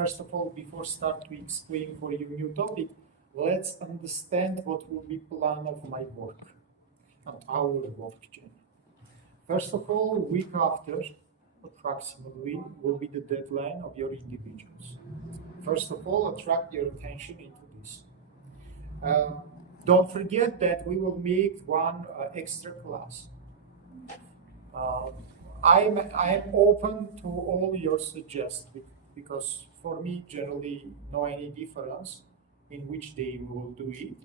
first of all, before start to explain for you new topic, let's understand what will be plan of my work and our work journey. First of all, week after, approximately, will be the deadline of your individuals. First of all, attract your attention into this. Don't forget that we will make one extra class. I am open to all your suggestions because for me, generally, no any difference in which day we will do it.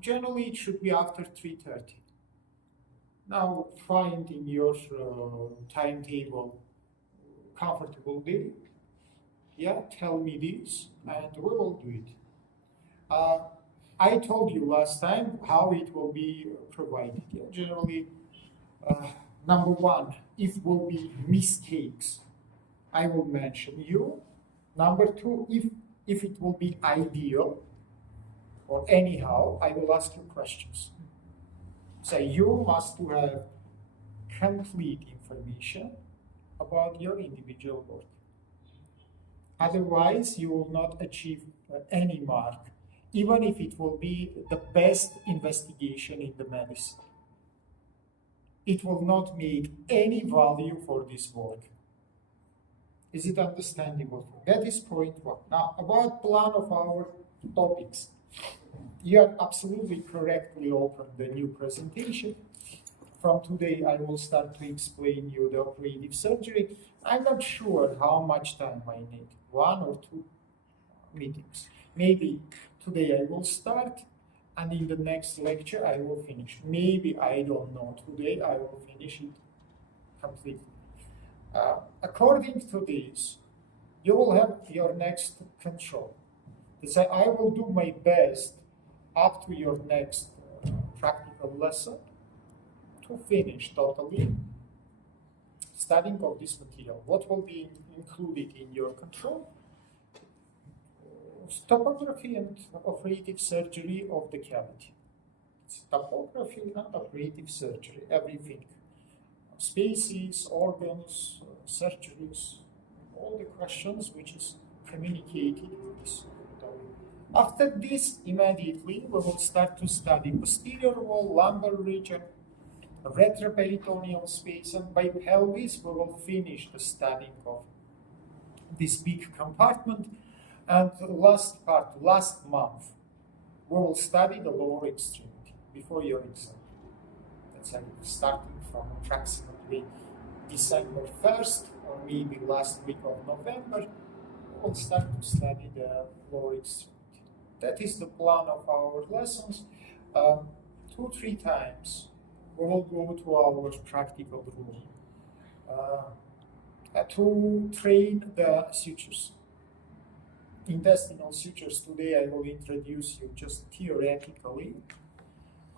Generally, it should be after 3:30. Now, find in your timetable comfortable day. Yeah, tell me this, and we will do it. I told you last time how it will be provided. Yeah, generally, number one, if will be mistakes, I will mention you. Number two, if it will be ideal or anyhow, I will ask you questions. So you must have complete information about your individual work. Otherwise, you will not achieve any mark, even if it will be the best investigation in the medicine. It will not make any value for this work. Is it understandable? That is point one. Now, about plan of our topics. You have absolutely correctly opened the new presentation. From today, I will start to explain you the operative surgery. I'm not sure how much time I need, 1 or 2 meetings. Maybe today I will start, and in the next lecture I will finish. Maybe, I don't know, today I will finish it completely. According to this, you will have your next control. So I will do my best up to your next practical lesson to finish totally studying of this material. What will be included in your control? Topography and operative surgery of the cavity. It's topography and operative surgery, everything. Spaces, organs, surgeries, all the questions which is communicated with this. After this, immediately, we will start to study posterior wall, lumbar region, retroperitoneal space, and by pelvis, we will finish the studying of this big compartment. And the last part, last month, we will study the lower extremity before your exam. That's starting from approximately December 1st, or maybe last week of November, we'll start to study the lower extremity. That is the plan of our lessons. 2-3 times we will go to our practical room to train the sutures. Intestinal sutures, today I will introduce you just theoretically.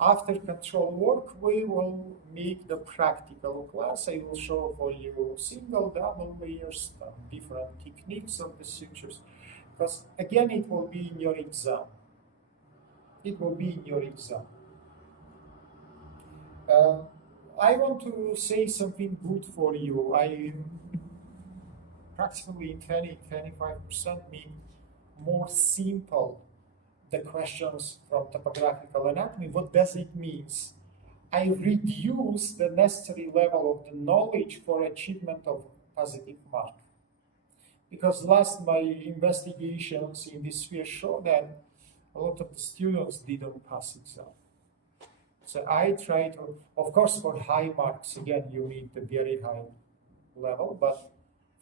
After control work, we will make the practical class. I will show for you single, double layers, different techniques of the sutures. Because again, it will be in your exam. It will be in your exam. I want to say something good for you. I approximately 20-25% make more simple the questions from topographical anatomy. What does it mean? I reduce the necessary level of the knowledge for achievement of positive mark. Because last my investigations in this sphere show that a lot of the students didn't pass exam. So I try to, of course, for high marks, again, you need a very high level, but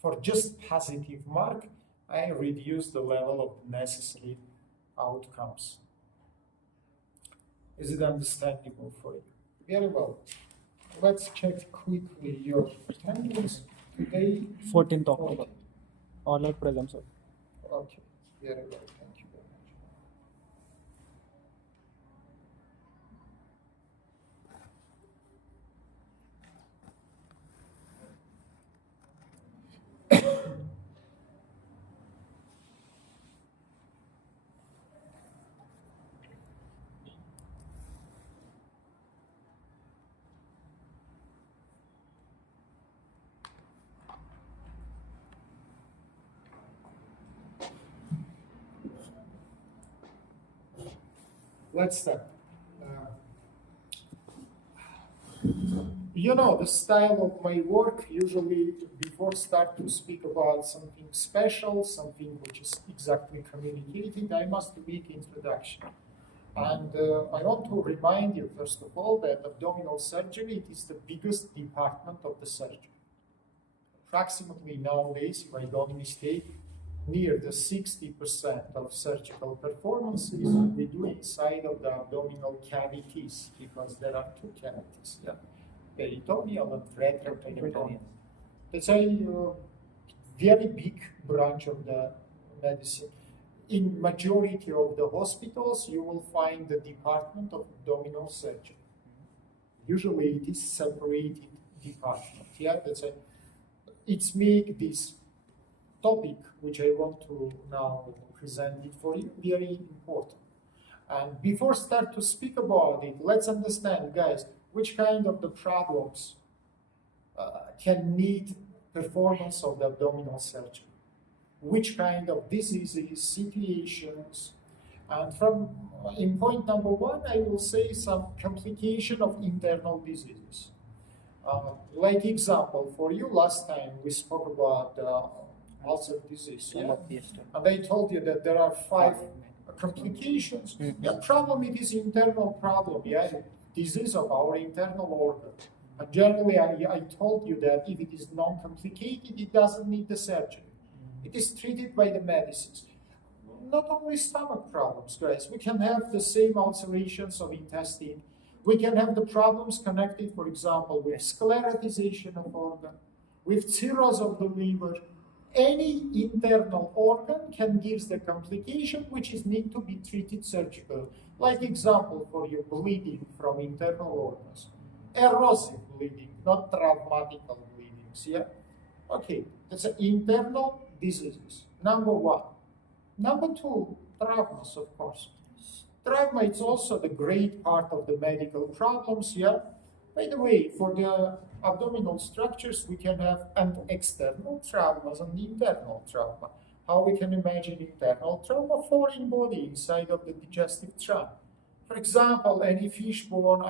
for just positive mark, I reduce the level of necessary outcomes. Is it understandable for you? Very well. Let's check quickly your attendance today. 14th October. All are present, sir. Okay, very well. Thank you very much. let's start. You know, the style of my work, usually before start to speak about something special, something which is exactly communicated, I must make introduction. And I want to remind you, first of all, that abdominal surgery is the biggest department of the surgery. Approximately nowadays, if I don't mistake, near the 60% of surgical performances we do inside of the abdominal cavities, because there are two cavities, peritoneal and retroperitoneal. That's a very big branch of the medicine. In majority of the hospitals, you will find the department of abdominal surgery. Usually it is separated department. It's make this topic, which I want to now present it for you, very important. And before start to speak about it, let's understand, guys, which kind of the problems can need performance of the abdominal surgery. Which kind of diseases, situations, and in point number one, I will say some complication of internal diseases. Like example, for you last time we spoke about ulcer disease, and I told you that there are 5 complications. The problem, it is internal problem, disease of our internal organ. And generally, I told you that if it is non-complicated, it doesn't need the surgery. It is treated by the medicines. Not only stomach problems, guys. We can have the same ulcerations of intestine. We can have the problems connected, for example, with sclerotization of organ, with cirrhosis of the liver. Any internal organ can give the complication which is need to be treated surgically. Like example for you, bleeding from internal organs. Erosive bleeding, not traumatical bleedings, Okay, that's internal diseases, number one. Number two, traumas, of course. Trauma is also the great part of the medical problems, By the way, for the abdominal structures, we can have an external traumas and internal trauma. How we can imagine internal trauma? Foreign body inside of the digestive tract. For example, any fish-borne,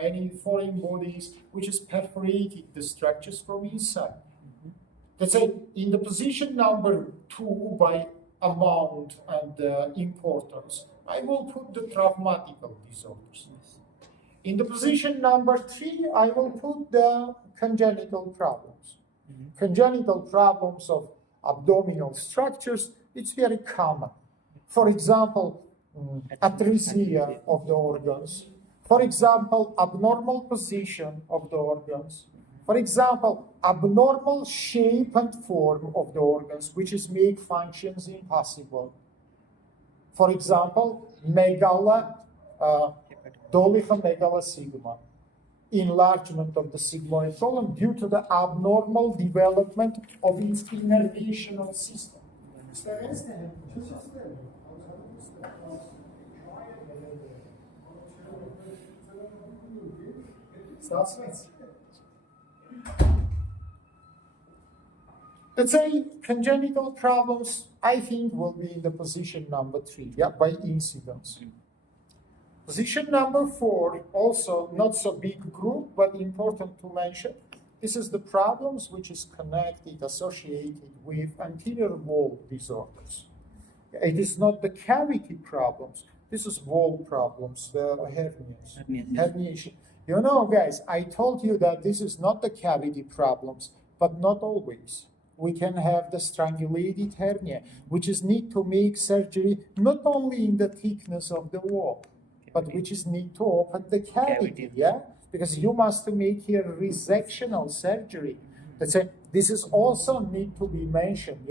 any foreign bodies which has perforated the structures from inside. Let's say in the position number 2 by amount and importance, I will put the traumatical disorders. In the position number 3, I will put the congenital problems. Congenital problems of abdominal structures, it's very common. For example, atresia of the organs. For example, abnormal position of the organs. For example, abnormal shape and form of the organs, which is make functions impossible. For example, dolichomegalosigma, enlargement of the sigmoid column due to the abnormal development of its innervational system. Let's say congenital problems, I think, will be in the position number 3, by incidence. Position number 4, also not so big group, but important to mention. This is the problems which is connected, associated with anterior wall disorders. It is not the cavity problems. This is wall problems, the hernias. Herniation. You know, guys, I told you that this is not the cavity problems, but not always. We can have the strangulated hernia, which is need to make surgery not only in the thickness of the wall, but which is need to open the cavity, Because you must make here resectional surgery. Let's say this is also need to be mentioned,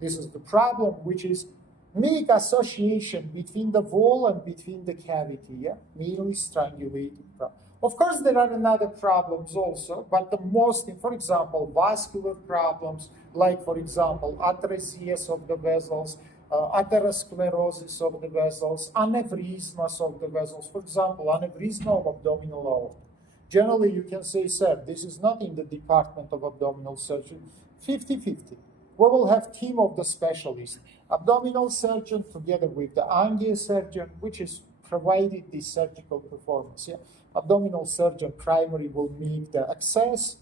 This is the problem which is make association between the wall and between the cavity, Mainly strangulated problem. Of course, there are another problems also, but the most, for example, vascular problems, like, for example, atheresias of the vessels, atherosclerosis of the vessels, aneurysmas of the vessels. For example, aneurysma of abdominal aorta. Generally, you can say, sir, this is not in the department of abdominal surgery. 50-50. We will have team of the specialists, abdominal surgeon together with the angio surgeon, which is provided this surgical performance. Yeah? Abdominal surgeon primary will make the access,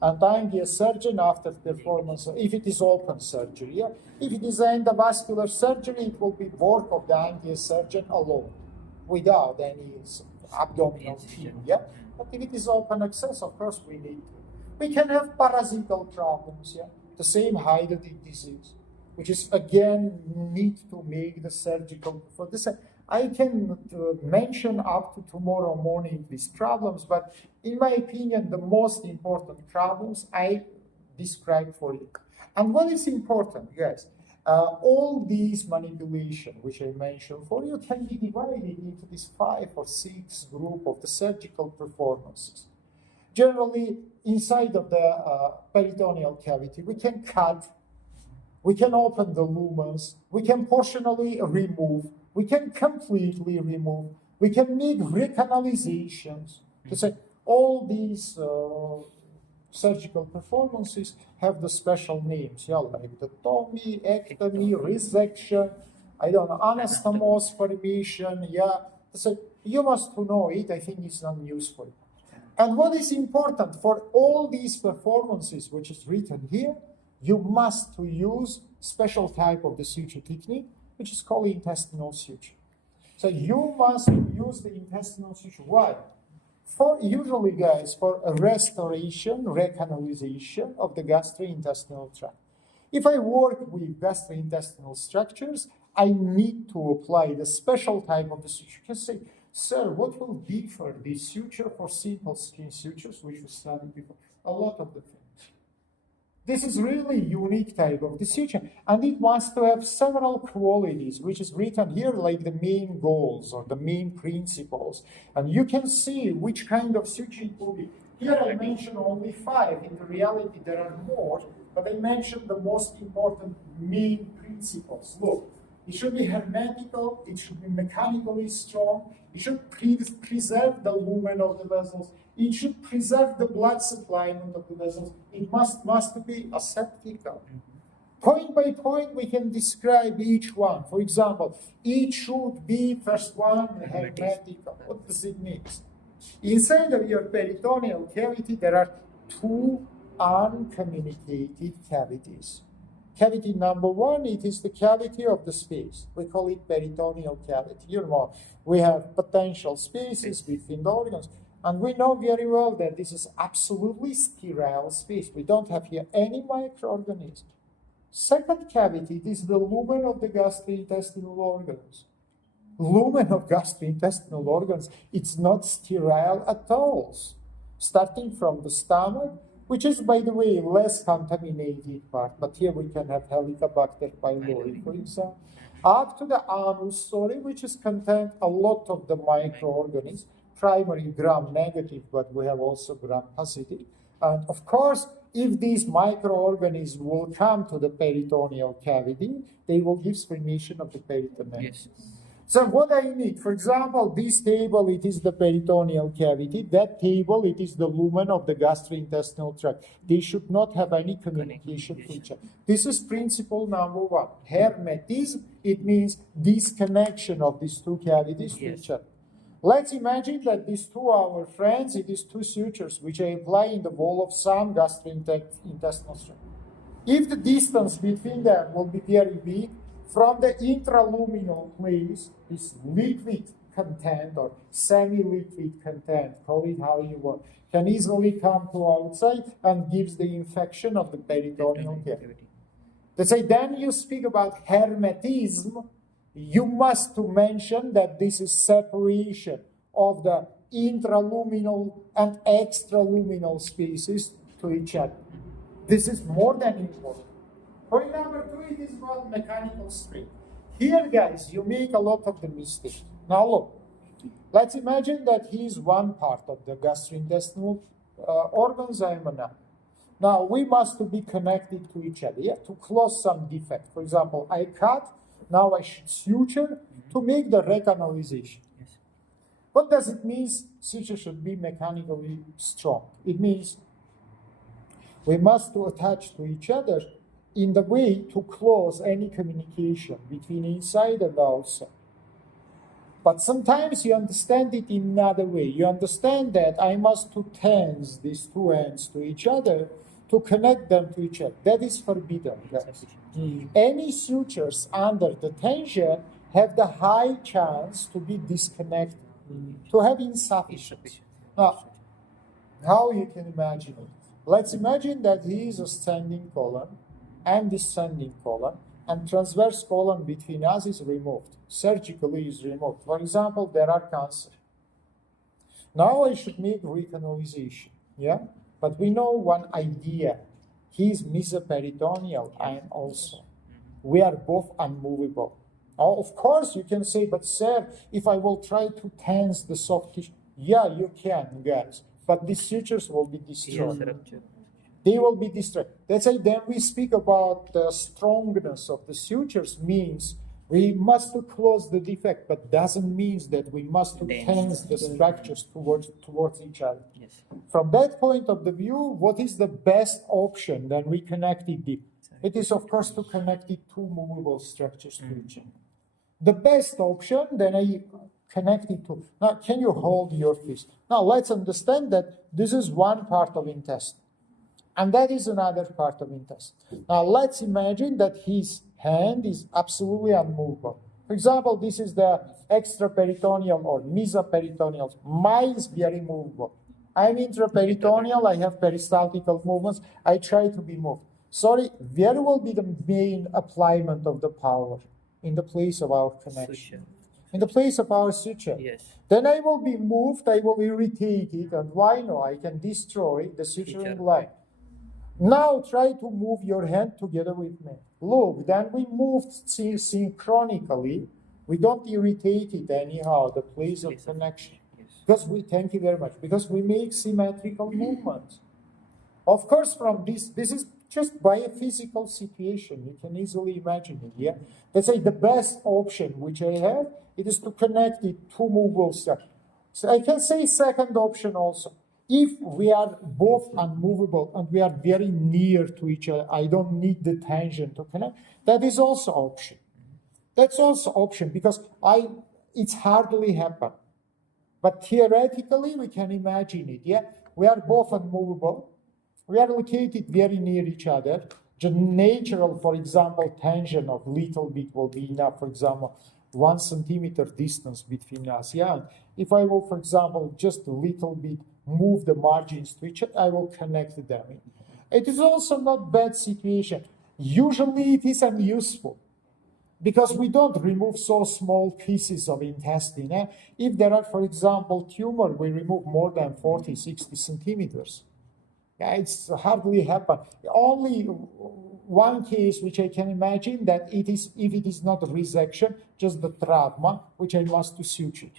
and I'm the surgeon after performance, if it is open surgery. Yeah? If it is endovascular surgery, it will be work of the angio surgeon alone, without any abdominal team. Yeah? But if it is open access, of course we need to. We can have parasital problems, yeah? The same hydrotic disease, which is again need to make the surgical for this. I can mention up to tomorrow morning these problems, but in my opinion, the most important problems I described for you. And what is important, guys? All these manipulations, which I mentioned for you, can be divided into these 5 or 6 group of the surgical performances. Generally, inside of the peritoneal cavity, we can cut, we can open the lumens, we can portionally remove, we can completely remove, we can make recanalizations. To say all these surgical performances have the special names, yeah, like the tomy, ectomy, resection, I don't know, anastomose formation, yeah. So you must know it, I think it's not useful. And what is important for all these performances, which is written here, you must to use special type of the suture technique, which is called intestinal suture. So you must use the intestinal suture. Why? For usually, guys, for a restoration, recanalization of the gastrointestinal tract. If I work with gastrointestinal structures, I need to apply the special type of the suture. You can say, sir, what will differ this suture for simple skin sutures, which we studied before? A lot of the things. This is really unique type of the suture, and it wants to have several qualities, which is written here like the main goals or the main principles. And you can see which kind of suture it will be. Here I mentioned only 5. In reality, there are more, but I mentioned the most important main principles. Look, it should be hermetical, it should be mechanically strong, it should preserve the lumen of the vessels, it should preserve the blood supply of the vessels, it must be aseptical. Point by point, we can describe each one. For example, it should be, first one, hermetical. What does it mean? Inside of your peritoneal cavity, there are 2 uncommunicated cavities. Cavity number 1, it is the cavity of the space. We call it peritoneal cavity. You know, we have potential spaces between the organs. And we know very well that this is absolutely sterile space. We don't have here any microorganisms. Second cavity, it is the lumen of the gastrointestinal organs. Lumen of gastrointestinal organs, it's not sterile at all. Starting from the stomach, which is, by the way, less contaminated part, but here we can have Helicobacter pylori, for example, up to the anus, which is contained a lot of the microorganisms, primary gram-negative, but we have also gram-positive. And of course, if these microorganisms will come to the peritoneal cavity, they will give formation of the peritoneum. Yes. So what I need, for example, this table, it is the peritoneal cavity. That table, it is the lumen of the gastrointestinal tract. They should not have any communication to each other. This is principle number 1. Hermetism, it means disconnection of these 2 cavities to each other. Let's imagine that these 2 our friends, it is 2 sutures, which I apply in the wall of some gastrointestinal tract. If the distance between them will be very big, from the intraluminal place, this liquid content or semi-liquid content, call it how you want, can easily come to outside and gives the infection of the peritoneal cavity. Let's say then you speak about hermetism, you must to mention that this is separation of the intraluminal and extraluminal spaces to each other. This is more than important. Point number 2, it is about mechanical strength. Here, guys, you make a lot of the mistakes. Now look, let's imagine that he is one part of the gastrointestinal organs, I am another. Now, we must be connected to each other, yeah, to close some defect. For example, I cut, now I should suture to make the recanalization. Yes. What does it mean suture should be mechanically strong? It means we must attach to each other in the way to close any communication between inside and outside. But sometimes you understand it in another way. You understand that I must to tense these two ends to each other to connect them to each other. That is forbidden, guys. Any sutures under the tension have the high chance to be disconnected, to have insufficiency. Now, how you can imagine it? Let's imagine that he is a standing column and descending column, and transverse column between us is removed. Surgically is removed. For example, there are cancer. Now I should make recanalization, yeah? But we know one idea. He is mesoperitoneal, I am also. We are both unmovable. Now, of course, you can say, but sir, if I will try to tense the soft tissue, yeah, you can, guys. But the sutures will be destroyed. They will be destroyed. Let's say then we speak about the strongness of the sutures means we must close the defect, but doesn't mean that we must tense the structures towards each other. Yes. From that point of the view, what is the best option? Then we connect it. It is, of course, to connect the two movable structures to each other. The best option, then I connect it to. Now, can you hold your fist? Now, let's understand that this is one part of intestine. And that is another part of intestine. Now, let's imagine that his hand is absolutely unmovable. For example, this is the extraperitoneal or mesoperitoneal. Mine is very movable. I'm intraperitoneal, I have peristaltical movements, I try to be moved. Sorry, where will be the main applyment of the power? In the place of our connection. In the place of our suture. Yes. Then I will be moved, I will irritate it, and why no? I can destroy the suturing line. Now try to move your hand together with me. Look, then we moved synchronically. We don't irritate it anyhow, the place of connection. Yes. Because we, thank you very much, because we make symmetrical movements. Of course, from this is just by a physical situation. You can easily imagine it, yeah? Let's say the best option which I have, it is to connect it to movable structures. So I can say second option also. If we are both unmovable and we are very near to each other, I don't need the tension to connect, that is also option. That's also option because it's hardly happen. But theoretically, we can imagine it, yeah? We are both unmovable. We are located very near each other. The natural, for example, tension of little bit will be enough, for example, 1 centimeter distance between us, yeah? And if I will, for example, just a little bit move the margins to each other, I will connect them. It is also not bad situation. Usually it is unuseful because we don't remove so small pieces of intestine. Eh? If there are, for example, tumor, we remove more than 40, 60 centimeters. Yeah, it's hardly happen. Only one case which I can imagine that it is, if it is not resection, just the trauma, which I must to suture.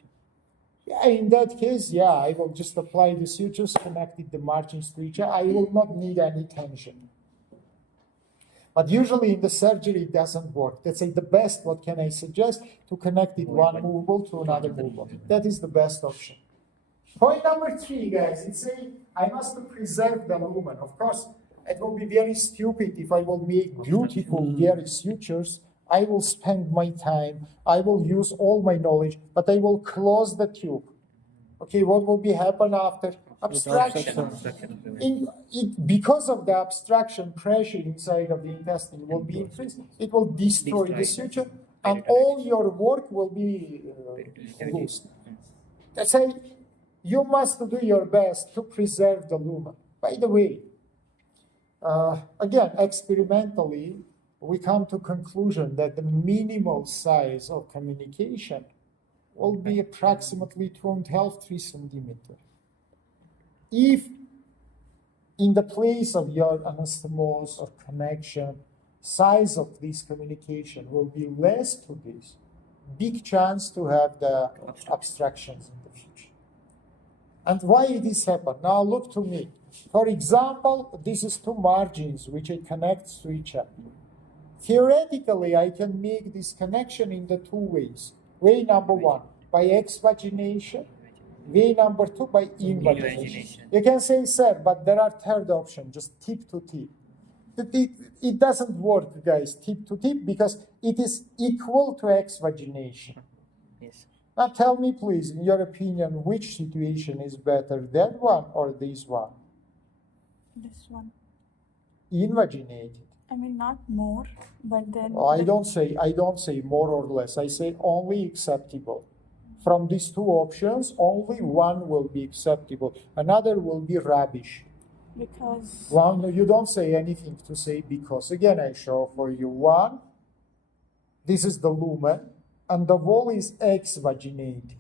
Yeah, in that case, yeah, I will just apply the sutures, connected the margins to each other. I will not need any tension. But usually in the surgery, it doesn't work. Let's say the best, what can I suggest? To connect it one movable to another movable. That is the best option. Point number 3, guys, it's saying I must preserve the lumen. Of course, it will be very stupid if I will make beautiful, very sutures. I will spend my time, I will use all my knowledge, but I will close the tube. Okay, what will be happen after? Abstraction. Because of the abstraction, pressure inside of the intestine will be increased. It will destroy the suture, and all your work will be lost. Let's say you must do your best to preserve the lumen. By the way, again, experimentally, we come to conclusion that the minimal size of communication will be approximately 2.5, 3 centimeters. If in the place of your anastomose or connection, size of this communication will be less to this, big chance to have the abstractions in the future. And why it is happen? Now look to me. For example, this is 2 margins which I connect to each other. Theoretically, I can make this connection in the 2 ways. Way number 1, by exvagination. Way number 2, by invagination. You can say, sir, but there are third option, just tip to tip. It doesn't work, guys, tip to tip, because it is equal to exvagination. Yes. Now tell me, please, in your opinion, which situation is better, that one or this one? This one. Invaginated. I mean, not more, but then. I don't say more or less. I say only acceptable. From these two options, only one will be acceptable. Another will be rubbish. Because. Well, no, you don't say anything to say because. Again, I show for you. One, this is the lumen, and the wall is exvaginated.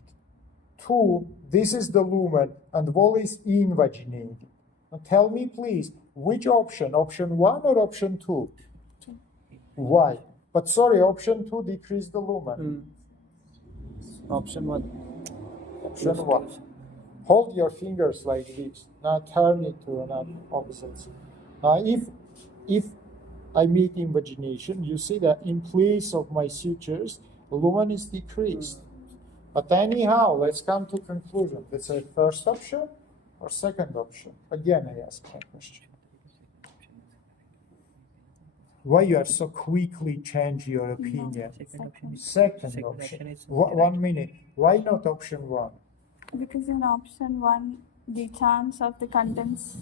Two, this is the lumen, and the wall is invaginated. Now tell me, please, which option? Option one or option two? Why? But sorry, option two decrease the lumen. Option 1. Option one. Hold your fingers like this. Now turn it to another opposite side. Now, if I make invagination, you see that in place of my sutures, lumen is decreased. But anyhow, let's come to conclusion. Let's say first option or second option. Again, I ask that question. Why you are so quickly change your opinion? Second option. 1 minute. Why not option one? Because in option 1, the chance of the contents.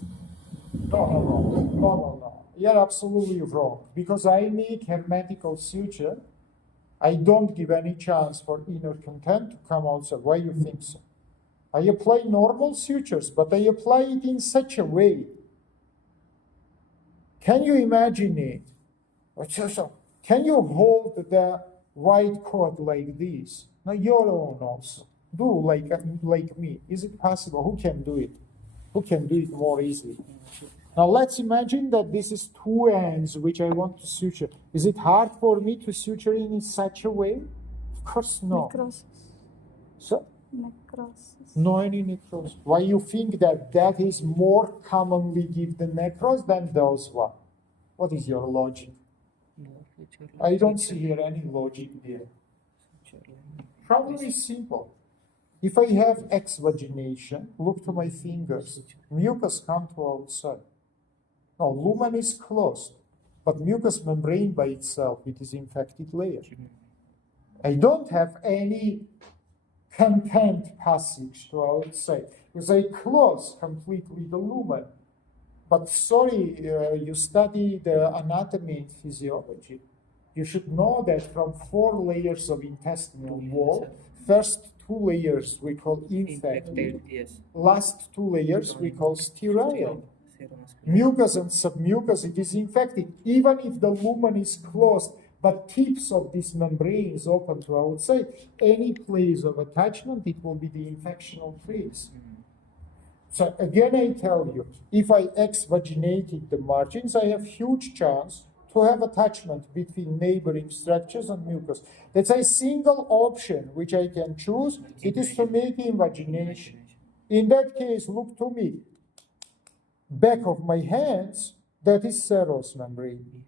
No. You're absolutely wrong. Because I make hermetical suture, I don't give any chance for inner content to come outside. Why you think so? I apply normal sutures, but I apply it in such a way. Can you imagine it? Can you hold the white cord like this? Now your own also. Do like me. Is it possible? Who can do it? Who can do it more easily? Now let's imagine that this is two ends which I want to suture. Is it hard for me to suture in such a way? Of course no. Necrosis. So? Necrosis. No any necrosis. Why you think that is more commonly give the necros than those one? What is your logic? I don't see here any logic there. Problem is simple. If I have exvagination, look to my fingers. Mucus come to outside. Now, lumen is closed, but mucous membrane by itself, it is infected layer. I don't have any content passage to outside because I close completely the lumen. But sorry, you study the anatomy and physiology. You should know that from 4 layers of intestinal wall, first 2 layers we call infected, yes. last 2 layers we call sterile. Mucus and submucous, it is infected. Even if the lumen is closed, but tips of this membrane is open to outside, any place of attachment, it will be the infectional trace. So again, I tell you, if I exvaginated the margins, I have huge chance to have attachment between neighboring structures and mucus. That's a single option which I can choose. It is to make invagination. In that case, look to me. Back of my hands, that is serous membrane.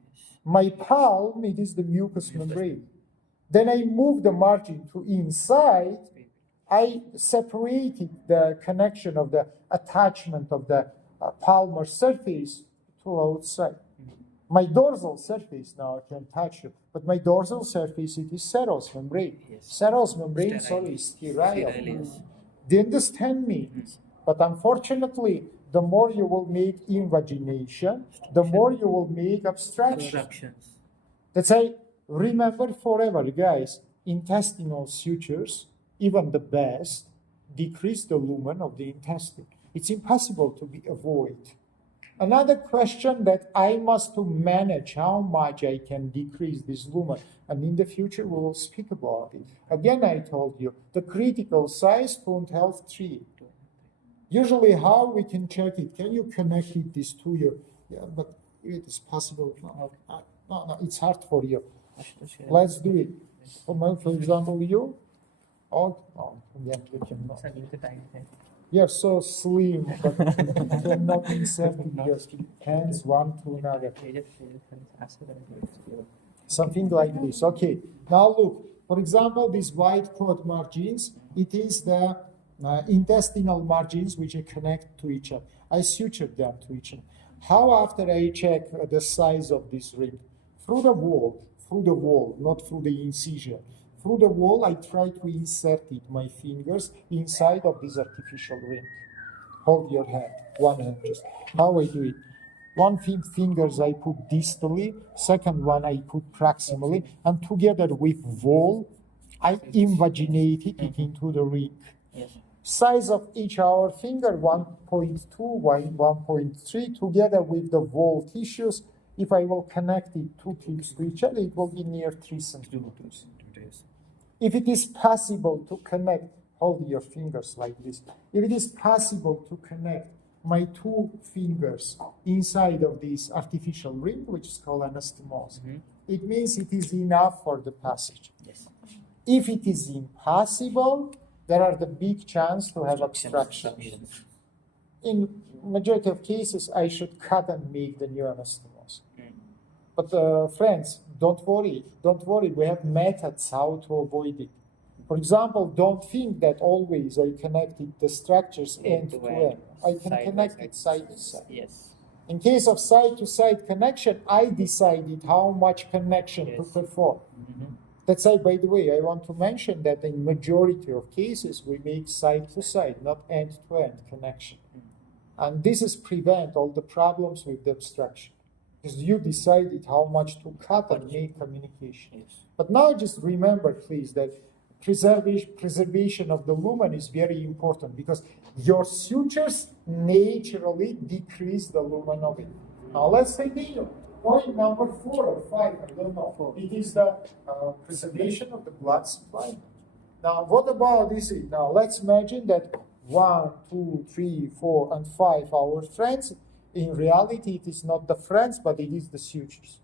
My palm, it is the mucous membrane. Then I move the margin to inside. I separated the connection of the attachment of the palmar surface to outside. My dorsal surface now I can touch it, but my dorsal surface, it is serous membrane. Yes. Serous membrane, sorry, is sterile. Yes. They understand me. But unfortunately, the more you will make invagination, the more you will make obstruction. Obstructions. That's why, remember forever, guys, intestinal sutures, even the best, decrease the lumen of the intestine. It's impossible to be avoided. Another question that I must to manage how much I can decrease this lumen, and in the future we will speak about it. Again, I told you, the critical size 2.5-3. Usually how we can check it, can you connect it this to your, but it is possible. No, it's hard for you. Let's do it. For example, you, again, you cannot. You're so slim, but you cannot insert your hands one to another. Something like this. Okay. Now look, for example, these white cord margins, it is the intestinal margins which I connect to each other. I suture them to each other. How after I check the size of this ring? Through the wall, not through the incision. through the wall, I try to insert it, my fingers, inside of this artificial ring. Hold your hand, one hand just. How I do it? One fingers I put distally, second one I put proximally, and together with wall, I invaginated it into the ring. Yes. Size of each our finger, 1.2, 1.3, together with the wall tissues. If I will connect it two tips to each other, it will be near 3 centimeters. If it is possible to connect, hold your fingers like this. If it is possible to connect my two fingers inside of this artificial ring, which is called anastomose, it means it is enough for the passage. Yes. If it is impossible, there are the big chance to have obstructions. In majority of cases, I should cut and make the new anastomose. But friends, don't worry. We have methods how to avoid it. For example, don't think that always I connected the structures end to end. I can connect it side to side. Yes. In case of side-to-side connection, I decided how much connection to perform. That's why, by the way, I want to mention that in majority of cases, we make side-to-side, not end-to-end connection. And this is prevent all the problems with the obstruction. Because you decided how much to cut and make communication. Yes. But now just remember, please, that preservation of the lumen is very important because your sutures naturally decrease the lumen of it. Now let's continue. Point number 4 or 5, I don't know. It is the preservation of the blood supply. Now, what about this? Now, let's imagine that 1, 2, 3, 4, and 5 our friends. In reality, it is not the friends, but it is the sutures.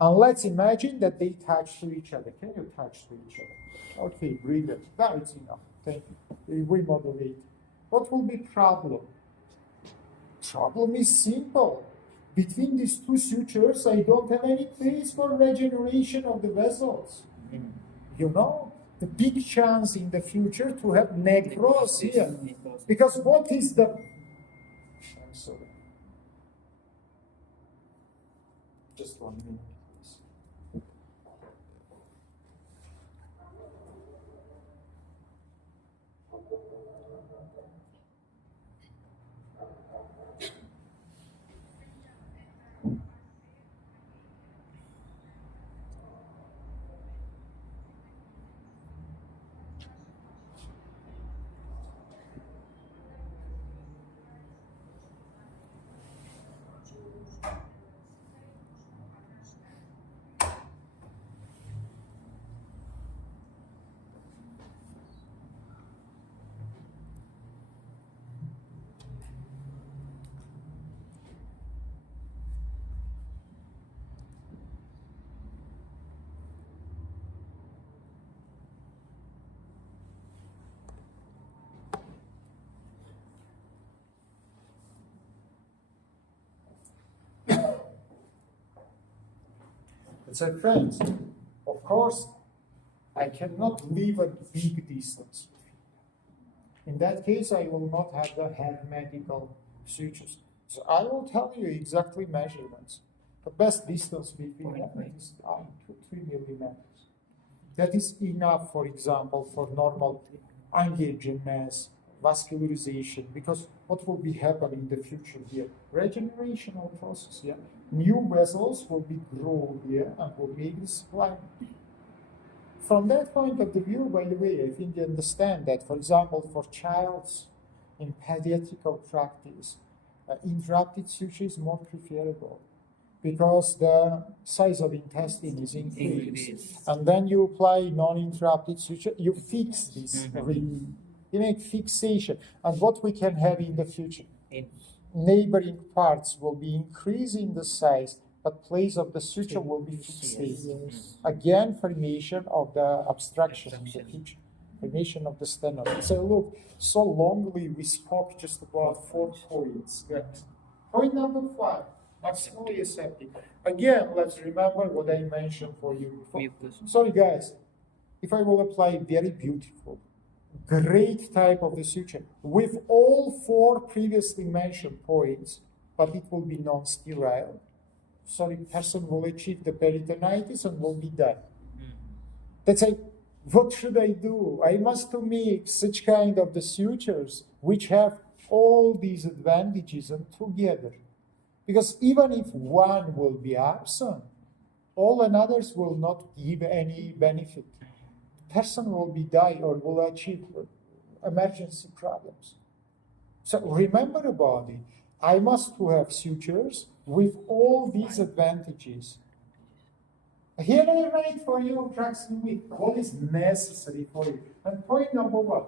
And let's imagine that they touch to each other. Can you touch to each other? Okay, brilliant. Now it's enough. Thank you. We remodulate. What will be problem? Problem is simple. Between these two sutures, I don't have any place for regeneration of the vessels. You know, the big chance in the future to have necrosis here. Because what is the... I'm sorry. Just 1 minute, please. So friends, of course, I cannot leave a big distance. In that case, I will not have the head medical sutures. So I will tell you exactly measurements. The best distance between them is 2 to 3 millimeters. That is enough, for example, for normal angiogenesis, vascularization, because what will be happening in the future here? Regenerational process, yeah? New vessels will be grown here and will make the supply. From that point of view, by the way, I think you understand that, for example, for childs in pediatrical practice, interrupted suture is more preferable because the size of intestine is increased. And then you apply non-interrupted suture, you fix this ring. You make fixation. And what we can have in the future? Neighboring parts will be increasing the size, but place of the suture will be fixated. Again, formation of the obstruction in the future. Formation of the stenosis. So look, so longly we spoke just about 4 points. Yes. Point number 5, maximally aseptic. Again, let's remember what I mentioned for you before. Sorry guys, if I will apply very beautiful, great type of the suture with all 4 previously mentioned points, but it will be non-sterile. Sorry, person will achieve the peritonitis and will be done. That's a What should I do? I must to make such kind of the sutures which have all these advantages and together. Because even if one will be absent, all and others will not give any benefit. The person will be die or will achieve emergency problems. So remember about it. I must to have sutures with all these advantages. Here I write for you approximately what is necessary for you. And point number one,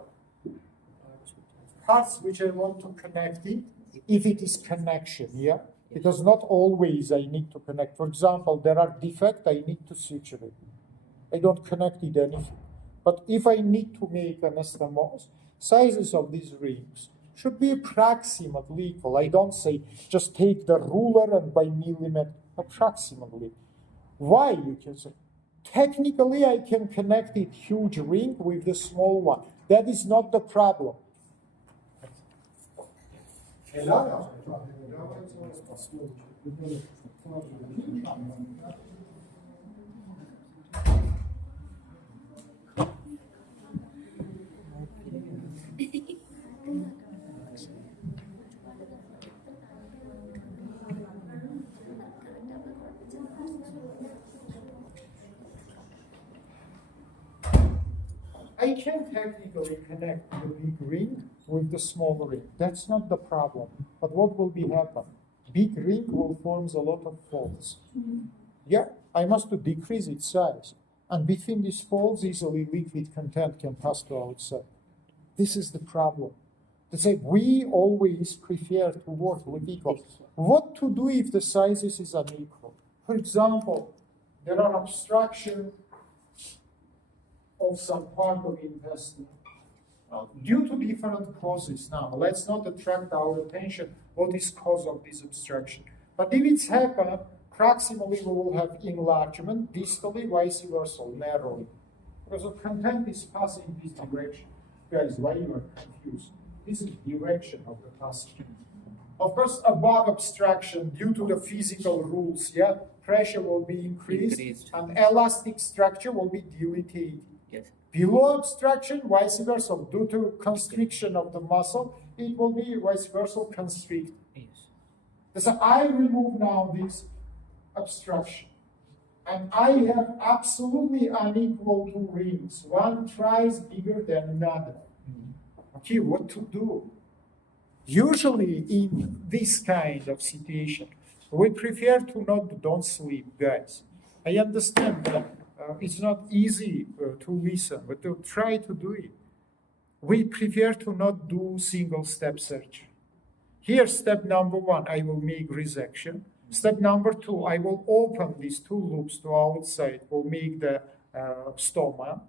parts which I want to connect it, if it is connection, yeah? Because not always I need to connect. For example, there are defects, I need to suture it. I don't connect it anything. But if I need to make anastomose, sizes of these rings should be approximately equal. I don't say just take the ruler and by millimeter, approximately. Why, you can say? Technically, I can connect it huge ring with the small one. That is not the problem. I can technically connect the big ring with the small ring. That's not the problem. But what will be happen? Big ring will form a lot of folds. Yeah, I must to decrease its size. And between these folds, easily liquid content can pass to outside. This is the problem. They say we always prefer to work with equal. What to do if the sizes is unequal? For example, there are obstruction of some part of intestine. Due to different causes now, let's not attract our attention what is cause of this obstruction. But if it's happened, proximally we will have enlargement, distally, vice versa, narrowly. Because the content is passing this direction. Guys, why you are confused? This is direction of the passage. Of course, above obstruction, due to the physical rules, yeah, pressure will be increased. And elastic structure will be dilated. Yes. Below obstruction, vice versa, due to constriction of the muscle, it will be vice versa constrict. Yes. So I remove now this obstruction. And I have absolutely unequal two rings, one thrice bigger than another. Okay, what to do? Usually in this kind of situation, we prefer to don't sleep, guys. I understand that it's not easy to listen, but to try to do it. We prefer to not do single-step surgery. Here, step number one, I will make resection. Step number two, I will open these two loops to outside. Will make the stoma.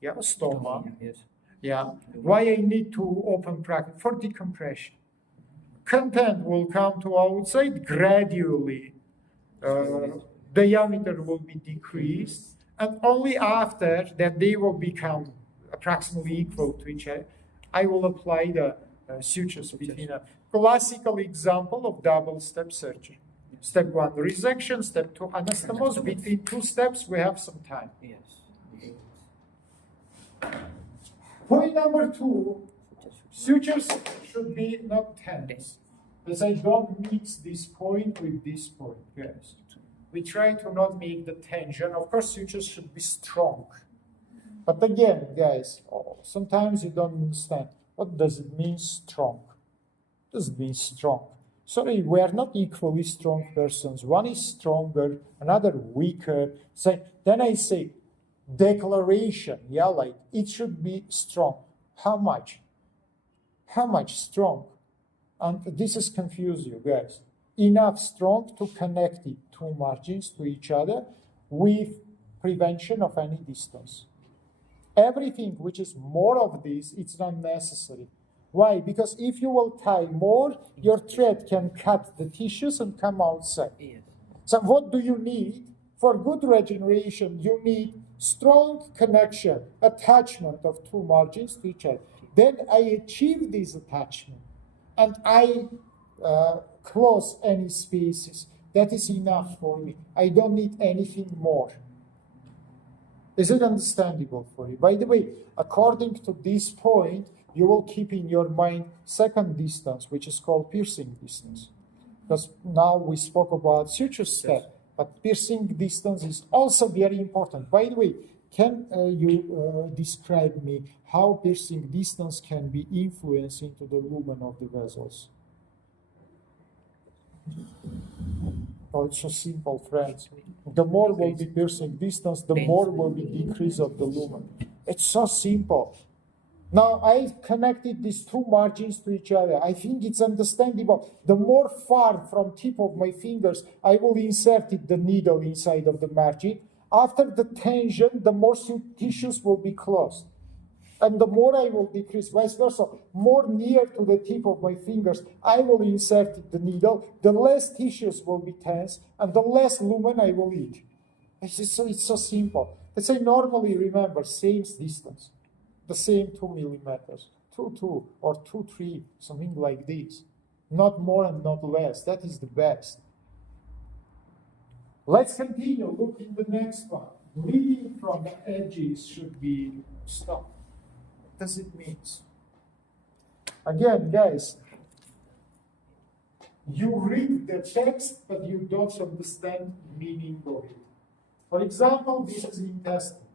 Yeah, stoma. Yes. Yeah. Why I need to open bracket? For decompression. Content will come to outside gradually. Diameter will be decreased, and only after that they will become approximately equal to each other, I will apply the sutures between a classical example of double-step surgery. Step one, resection. Step two, anastomose. Between two steps, we have some time. Yes. Point number two, sutures should be not tense. As I don't mix this point with this point, guys. We try to not make the tension. Of course, sutures should be strong. But again, guys, sometimes you don't understand. What does it mean strong? Does it mean strong? Sorry, we are not equally strong persons. One is stronger, another weaker. So then I say, declaration, yeah, like it should be strong. How much? How much strong? And this is confuse you, guys. Enough strong to connect it, two margins to each other with prevention of any distance. Everything which is more of this, it's not necessary. Why? Because if you will tie more, your thread can cut the tissues and come outside. Yes. So what do you need? For good regeneration, you need strong connection, attachment of two margins to each other. Then I achieve this attachment and I close any spaces. That is enough for me. I don't need anything more. Is it understandable for you? By the way, according to this point, you will keep in your mind second distance, which is called piercing distance. Because now we spoke about suture step, but piercing distance is also very important. By the way, can you describe me how piercing distance can be influenced into the lumen of the vessels? Oh, it's so simple, friends. The more will be piercing distance, the more will be decrease of the lumen. It's so simple. Now, I connected these two margins to each other. I think it's understandable. The more far from tip of my fingers, I will insert the needle inside of the margin. After the tension, the more tissues will be closed. And the more I will decrease, vice versa, more near to the tip of my fingers, I will insert the needle, the less tissues will be tense, and the less lumen I will eat. It's so simple. Let's say normally, remember, same distance, the same 2 millimeters, 2, or 2, 3, something like this. Not more and not less. That is the best. Let's continue. Look in the next one. Bleeding from the edges should be stopped. What does it mean? Again, guys, you read the text, but you don't understand the meaning of it. For example, this is intestine.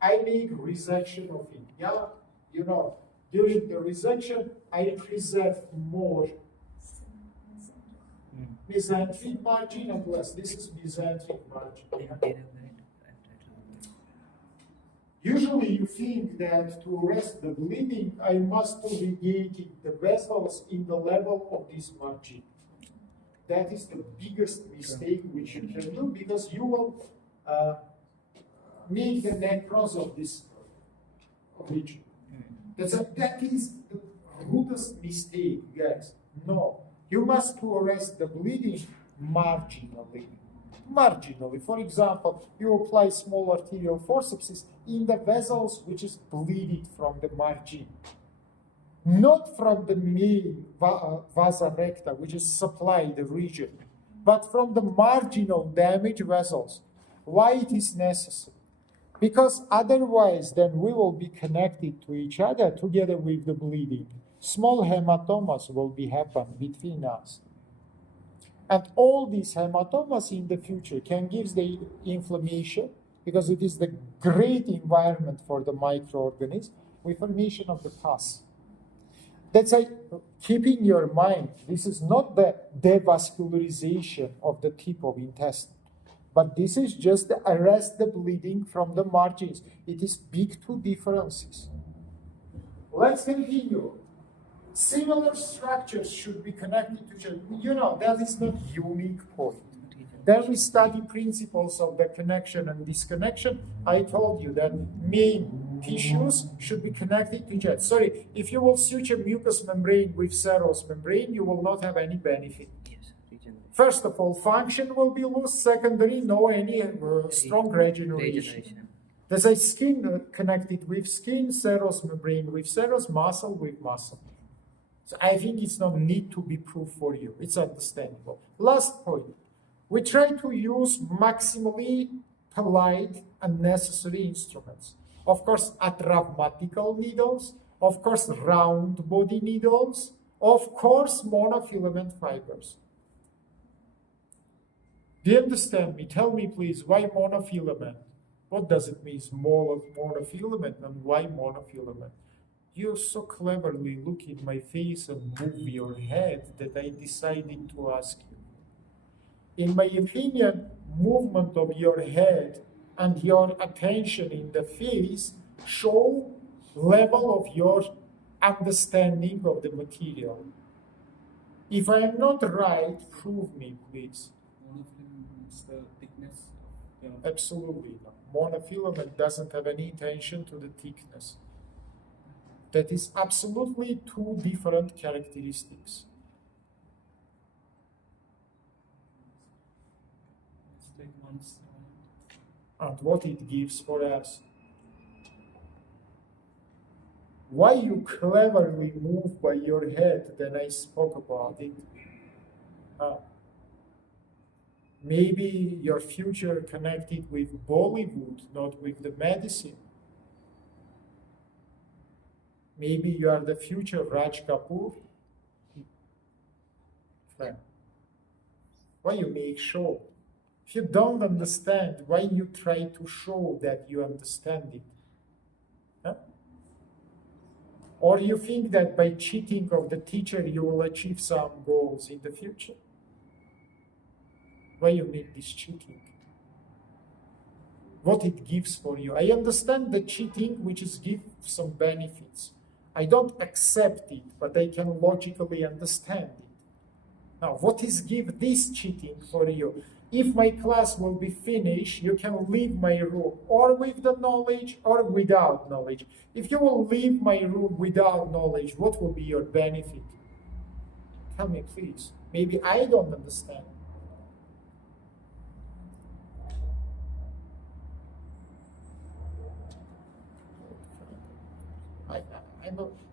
I make resection of it. Yeah, you know, during the resection, I preserve more mesenteric margin and less. This is mesenteric margin. Usually you think that to arrest the bleeding, I must irrigate the vessels in the level of this margin. That is the biggest mistake which you can do, because you will make the necros of this region. That is the rudest mistake, guys. No, you must to arrest the bleeding marginally. Marginally. For example, you apply small arterial forceps in the vessels which is bleeding from the margin, not from the main vasa recta, which is supply the region, but from the marginal damaged vessels. Why it is necessary? Because otherwise, then we will be connected to each other together with the bleeding. Small hematomas will be happen between us. And all these hematomas in the future can give the inflammation, because it is the great environment for the microorganism, with formation of the pus. That's why, keep in your mind, this is not the devascularization of the tip of intestine, but this is just the arrest the bleeding from the margins. It is big two differences. Let's continue. Similar structures should be connected to each other. You know, that is not unique point. Then we study principles of the connection and disconnection. I told you that main tissues should be connected to each other. Sorry, if you will suture mucous membrane with serous membrane, you will not have any benefit. First of all, function will be lost. Secondary, no any strong regeneration. There's a skin connected with skin, serous membrane with serous, muscle with muscle. So I think it's not need to be proved for you. It's understandable. Last point. We try to use maximally polite and necessary instruments. Of course, atraumatical needles, of course, round body needles, of course, monofilament fibers. Do you understand me? Tell me, please, why monofilament? What does it mean, monofilament, and why monofilament? You so cleverly look in my face and move your head that I decided to ask you. In my opinion, movement of your head and your attention in the face show level of your understanding of the material. If I am not right, prove me, please. Monofilament the thickness of Absolutely not. Monofilament doesn't have any attention to the thickness. That is absolutely two different characteristics. And what it gives for us. Why you cleverly move by your head, then I spoke about it. Maybe your future connected with Bollywood, not with the medicine. Maybe you are the future Raj Kapoor. Friend, why you make show? If you don't understand, why you try to show that you understand it? Huh? Or you think that by cheating of the teacher you will achieve some goals in the future? Why you make this cheating? What it gives for you? I understand the cheating, which is give some benefits. I don't accept it, but I can logically understand it. Now, what is give this cheating for you? If my class will be finished, you can leave my room or with the knowledge or without knowledge. If you will leave my room without knowledge, what will be your benefit? Tell me, please. Maybe I don't understand.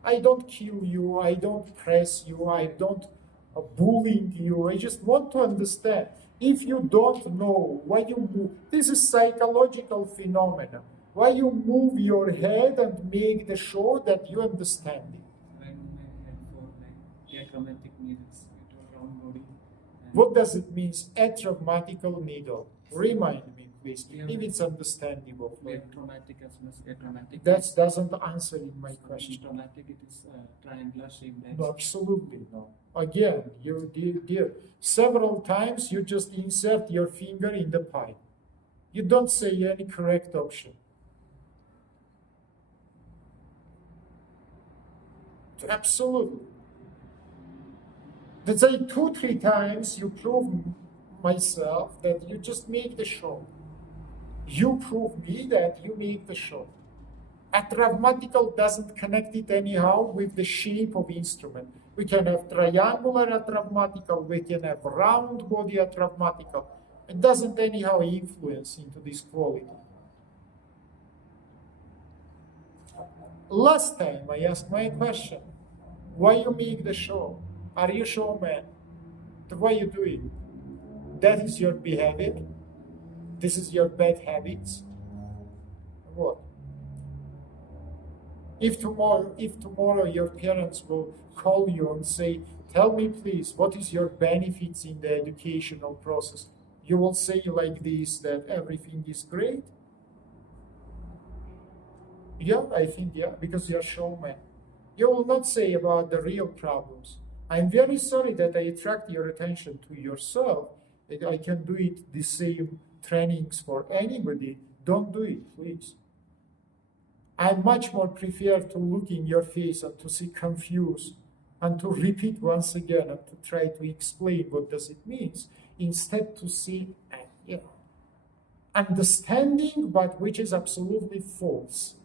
I don't kill you, I don't press you, I don't bullying you. I just want to understand. If you don't know why you move, this is psychological phenomena. Why you move your head and make the show that you understand it. I move my head for like traumatic needles into a round body. What does it mean? A traumatical needle. Remind me, please. Yeah. If it's understandable. We have traumatic as well as atraumatic. That doesn't answer my question. Traumatic, it is triangular shape. No, absolutely no. Again, dear, several times you just insert your finger in the pie. You don't say any correct option. Absolutely. Let's say 2-3 times you prove myself that you just make the show. You prove me that you make the show. A traumatical doesn't connect it anyhow with the shape of instrument. We can have triangular atraumatical, we can have round body atraumatical. It doesn't anyhow influence into this quality. Last time I asked my question, why you make the show? Are you showman? Why you do it? That is your behavior? This is your bad habits? What? If tomorrow your parents will call you and say, tell me please, what is your benefits in the educational process? You will say like this, that everything is great? Yeah, I think, yeah, because you're showman. You will not say about the real problems. I'm very sorry that I attract your attention to yourself. I can do it the same trainings for anybody. Don't do it, please. I much more prefer to look in your face and to see confused and to repeat once again and to try to explain what does it mean, instead to see understanding, but which is absolutely false.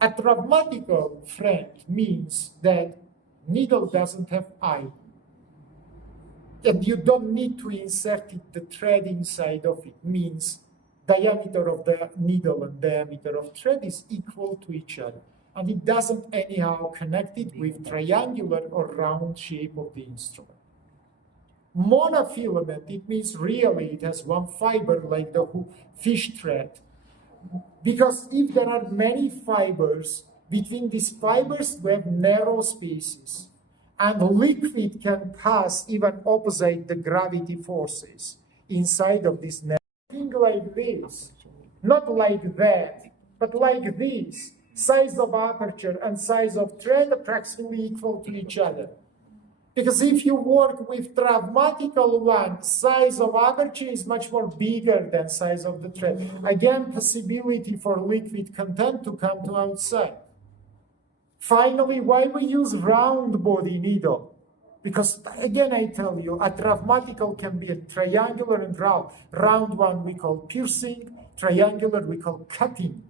A traumatical friend means that needle doesn't have eye. And you don't need to insert it, the thread inside of it means diameter of the needle and diameter of thread is equal to each other. And it doesn't anyhow connect it with triangular or round shape of the instrument. Monofilament, it means really it has one fiber like the fish thread. Because if there are many fibers, between these fibers we have narrow spaces. And liquid can pass even opposite the gravity forces inside of this narrow. Thing like this, not like that, but like this. Size of aperture and size of thread approximately equal to each other. Because if you work with traumatical one, size of aperture is much more bigger than size of the thread. Again, possibility for liquid content to come to outside. Finally, why we use round body needle? Because again, I tell you, a traumatical can be a triangular and round. Round one we call piercing, triangular we call cutting.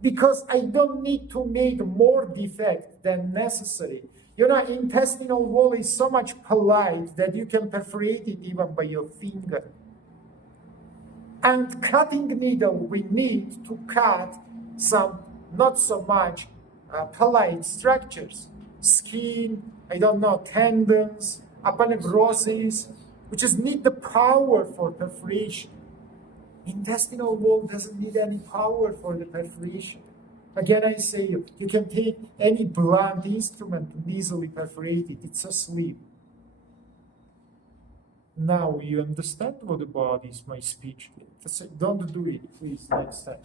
Because I don't need to make more defect than necessary. You know, intestinal wall is so much polite that you can perforate it even by your finger. And cutting needle, we need to cut some not so much polite structures. Skin, I don't know, tendons, aponeurosis, We just need the power for perforation. Intestinal wall doesn't need any power for the perforation. Again, I say you can take any blunt instrument and easily perforate it. It's a sleeve. Now you understand what the body is, my speech. Don't do it, please, next time.